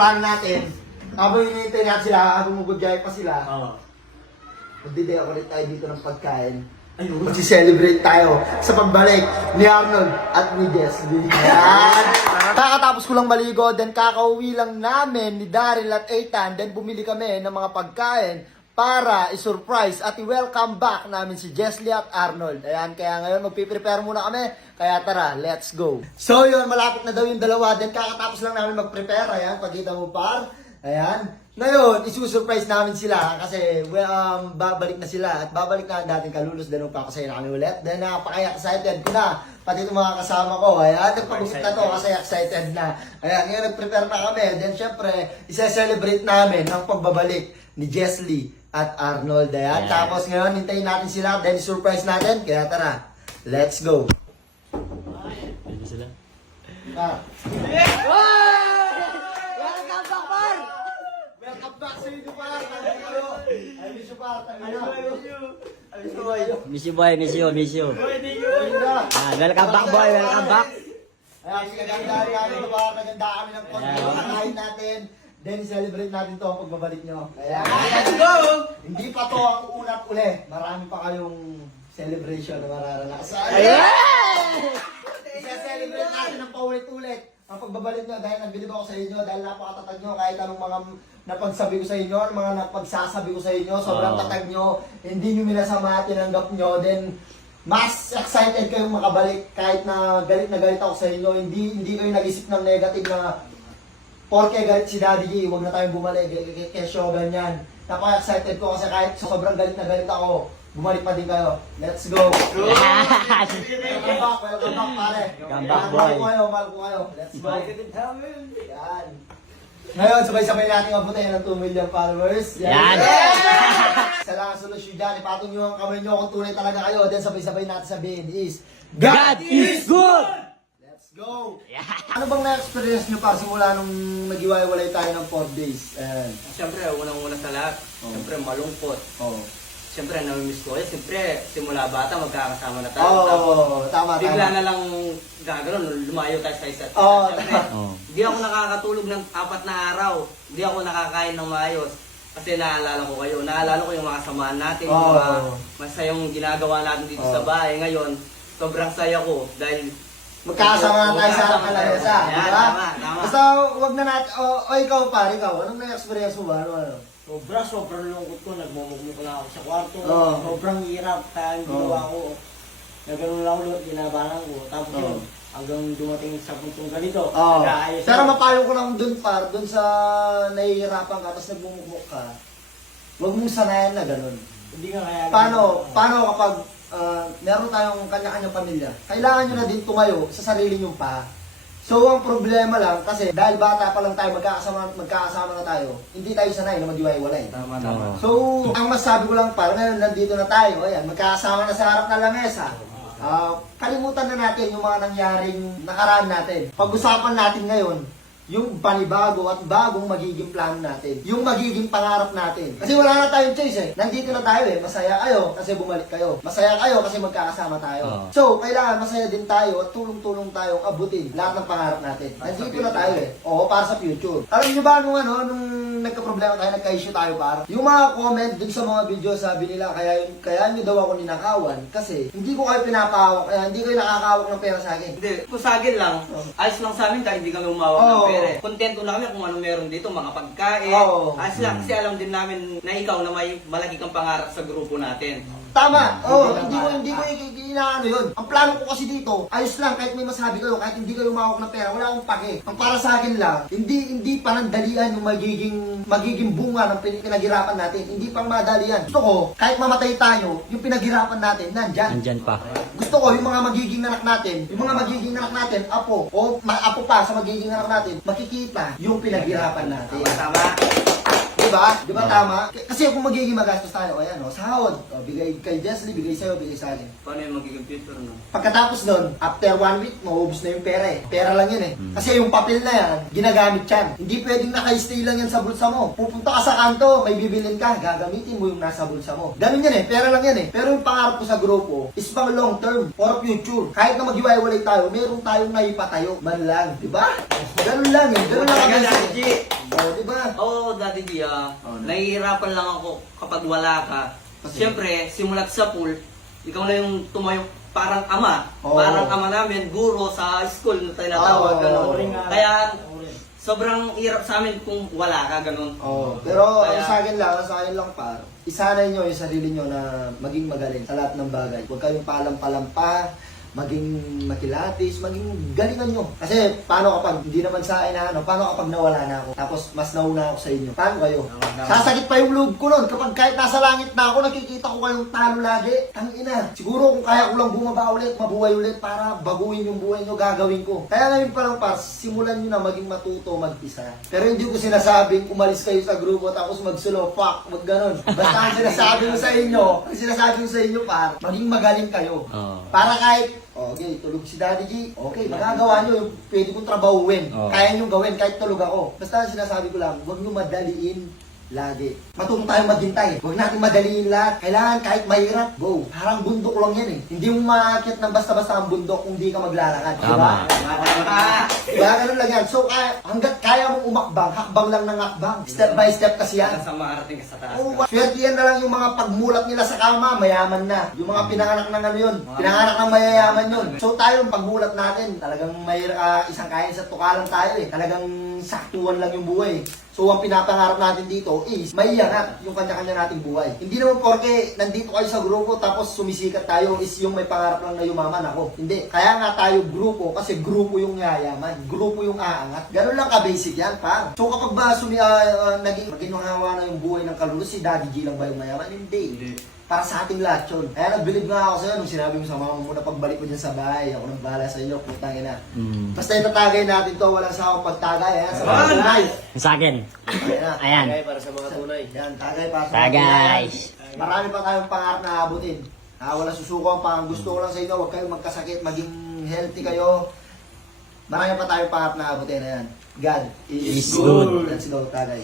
plano natin, habang hinihintay natin sila, habang magugayay pa sila, magdi-decorate tayo dito ng pagkain. Ayun, magsi-celebrate tayo sa pagbalik ni Arnold at ni Jesly. Yan! Kakatapos ko lang maligo, then kakauwi lang namin ni Daryl at Ethan, then bumili kami ng mga pagkain para i-surprise at i-welcome back namin si Jesly at Arnold. Ayan, kaya ngayon magpiprepare muna kami, kaya tara, let's go! So yun, malapit na daw yung dalawa, then kakatapos lang namin mag-prepare, ayan, pagkita mo par. Ayan. Ngayon, isusurprise namin sila kasi babalik na sila at babalik na ang dating kalulos din magpapasaya na kami ulit. Then napaka-excited ko na, pati itong mga kasama ko. Ayan, nagpag-usap na to kasi excited na. Ayan, ngayon nag-prepare na kami. Then syempre, isa-celebrate namin ang pagbabalik ni Jesly at Arnold. Ayan, tapos ngayon, hintayin natin sila, then surprise natin. Kaya tara, let's go. Pwede sila. Welcome back sa inyo pa! I miss you pa! Miss you boy, miss you. Welcome back boy, welcome back. Ayan, naganda kami ng konti. Kakain natin. Then celebrate natin to ang pagbabalik nyo. Ayan. Let's go! Hindi pa to ang unat uli. Marami pa kayong celebration na mararanasan. Ayan! Isa-celebrate natin ng paulit-ulit ang pagbabalik nyo dahil nagbilib ako sa inyo dahil napakatatag nyo kahit anong mga napagsabi ko sa inyo, mga napagsasabi ko sa inyo, sobrang tatag nyo, hindi nyo minasama, tinanggap nyo, then mas excited kayong makabalik kahit na galit ako sa inyo, hindi kayo nag-isip ng negative na porke galit si Daddy G, huwag na tayong bumalik, kesyo ganyan. Napaka-excited ko kasi kahit sobrang galit ako, bumalik pa din kayo. Let's go! Welcome back pare. Welcome back, boy. Mahal ko kayo. Let's go. Yan. Ngayon, sabay-sabay natin abutin ng 2 million followers. Yan. Isa lang ang solusyon dyan. Ipatong nyo ang kamay nyo kung tunay talaga kayo. Then sabay-sabay natin sabihin is, God is good! Let's go! Yeah. Ano bang na-experience nyo pa simula nung nag-iwalay tayo ng 4 days? Ayan. Siyempre, unang-una sa lahat, siyempre malungkot. Oh. Siyempre, namimiss ko. Siyempre, simula bata, magkakasama na tayo. Oh, tama. Bigla na lang gagano'n, lumayo tayo sa isa't isa. Oh, Siyempre, Oh. hindi ako nakakatulog ng 4 na araw. Hindi ako nakakain ng maayos. Kasi naalala ko kayo. Naalala ko yung mga samahan natin, yung mga masayang ginagawa natin dito sa bahay. Ngayon, sobrang saya ko dahil magkakasama na tayo sa harap ng lamesa. Yan, Diba? tama. Basta, wag na natin, ikaw pare, anong na-experience mo ba? Ano? Sobrang lungkot ko, nagmumugmuk na ako sa kwarto. Oo. Sobrang hirap, kaya ang ginawa ko. Nagano'n lang ulit, ginabanan ko. Tapos yun, hanggang dumating sa puntong ganito. Oh. nag-aayos Pero ako. mapayo ko lang dun dun sa nahihirapan ka, tapos nagmumukmuk ka, wag mong sanayan na ganun. Hindi nga kaya. Paano kapag meron tayong kanya-kanyang pamilya, kailangan nyo na din tumayo sa sarili nyo pa. So, ang problema lang, kasi dahil bata pa lang tayo, magkakasama na tayo, hindi tayo sanay na mag-iwalay. Tama. So, ang masabi ko lang pa, ngayon nandito na tayo, ayan, magkakasama na sa harap ng lamesa. Kalimutan na natin yung mga nangyaring nakaraan natin. Pag-usapan natin ngayon, yung panibago at bagong magiging plano natin. Yung magiging pangarap natin. Kasi wala na tayong choice eh. Nandito na tayo eh. Masaya kayo kasi bumalik kayo. Masaya kayo kasi magkakasama tayo. So, kailangan masaya din tayo at tulong-tulong tayong abutin lahat ng pangarap natin. Nandito na tayo eh. Oo, para sa future. Alam nyo ba nung nagka-problema tayo, nagka-issue tayo para? Yung mga comment dun sa mga video, sabi nila, kaya nyo daw ako ninakawan kasi hindi ko kayo pinapahawak, kaya hindi kayo nakakahawak ng pera sa akin. Hindi, kung sa akin lang, ayos lang sa amin kahit hindi kami umawak ng pera. Kontento na kami kung ano meron dito, mga pagkain. Ayos lang, kasi alam din namin na ikaw na may malaki kang pangarap sa grupo natin. Tama. Hindi ko inaano yun. Ang plano ko kasi dito, ayos lang kahit may masabi kayo, kahit hindi kayo umawak ng pera, wala akong pake. Ang para sa akin lang, hindi panandalian yung magiging bunga ng pinaghirapan natin. Hindi pang madalian. Gusto ko, kahit mamatay tayo, yung pinaghirapan natin, nandyan. Nandyan pa. Gusto ko, yung mga magiging anak natin, apo, o apo pa sa magiging anak natin, makikita yung pinaghirapan natin. Tama. Diba tama? Kasi kung magiging magastos tayo, ayan o, sahod. O, bigay kay Jesly, bigay sa'yo, bigay sa akin. Paano yung magiging future, no? Pagkatapos nun, after 1 week, maubos na yung pera eh. Pera lang yun eh. Kasi yung papel na yan, ginagamit yan. Hindi pwedeng naka-stay lang yan sa bulsa mo. Pupunta ka sa kanto, may bibilin ka, gagamitin mo yung nasa bulsa mo. Ganun yan eh, pera lang yan eh. Pero yung pangarap ko sa grupo is pang long term, for future. Kahit na maghiwalay tayo, meron tayong naipatayo. Man lang, di ba? Ganun lang eh. Ganun lang ang Talaga, message. Daddy G. Oh, di ba? Oo, Daddy D, Oh, no. nahihirapan lang ako kapag wala ka. Kasi- Siyempre, simulat sa pool, ikaw na yung tumayo parang ama. Oo. Parang ama namin, guro sa school na tinatawag. Oo. Ganun. Ako rin nga. Kaya, sobrang hirap sa amin kung wala ka, ganun. Oh, pero Kaya- sa akin lang par, isanay nyo yung sarili nyo na maging magaling sa lahat ng bagay. Huwag kayong palam-palampa, maging makilatis, maging galingan nyo. Kasi paano kapag hindi naman sa akin na ano, paano kapag nawala na ako, tapos mas nauna ako sa inyo, paano kayo? Sasakit pa yung loob ko nun, kapag kahit nasa langit na ako, nakikita ko kayong talo lagi, tangina. Siguro kung kaya ko lang bumaba ulit, mabuhay ulit, para baguhin yung buhay nyo, gagawin ko. Kaya ngayon pa lang pas, simulan nyo na maging matuto mag-isa. Pero hindi ko sinasabing umalis kayo sa grupo tapos magsulo, fuck, mag ganon. Basta ang sinasabi ko sa inyo, par, maging magaling kayo. Oo. Para kahit, okay, tulog si Daddy G, okay, magagawa nyo yung pwede kong trabahuin. Oo. Kaya nyo gawin kahit tulog ako. Basta ang sinasabi ko lang, huwag nyo madaliin lagi. Matulong tayong maghintay. Huwag natin madaliin lahat. Kailangan kahit mahirap, go. Parang bundok lang yan eh. Hindi mo maakyat ng basta-basta ang bundok kung di ka maglalakad. Tama. Diba? Ganun lang yan. So, hanggat kaya mong umakbang, hakbang lang ng hakbang. Step by step kasi yan. Hanggang sa makarating ka sa taas. Oo, swerte yan na lang yung mga pagmulat nila sa kama, mayaman na. Yung mga pinanganak ng ano yun, pinanganak ng mayayaman yun. So tayo, yung pagmulat natin, talagang may isang kain sa tukalan tayo eh. Talagang saktuan lang yung buhay. So ang pinapangarap natin dito is maiangat yung kanya-kanya nating buhay. Hindi naman porke nandito kayo sa grupo tapos sumisikat tayo is yung may pangarap lang na yumaman ako. Hindi. Kaya nga tayo grupo kasi grupo yung yayaman. Grupo yung aangat. Ganun lang ka-basic yan, pang. So kapag ba naging maginhawa na yung buhay ng kaluluwa, si Daddy G lang ba yung mayaman? Hindi. Para sa ating lahat yun. Kaya nag-believe nga ako sa'yo nung sinabi mo sa mama mo na pagbalik mo dyan sa bahay, ako nang bahala sa inyo, putang ina. Basta itatagay natin to, walang sa akong pagtagay, ha? Sa mga tunay. Sa akin. Ayan na. Ayan. Para sa mga tunay. Yan, tagay para sa mga Tagay. tunay. Marami pa tayong pangarap na abutin. Walang susuko ang gusto ko lang sa inyo, huwag kayong magkasakit, maging healthy kayo. Marami pa tayong pangarap na abutin, ayan. God is Is good. good. Let's go, tagay.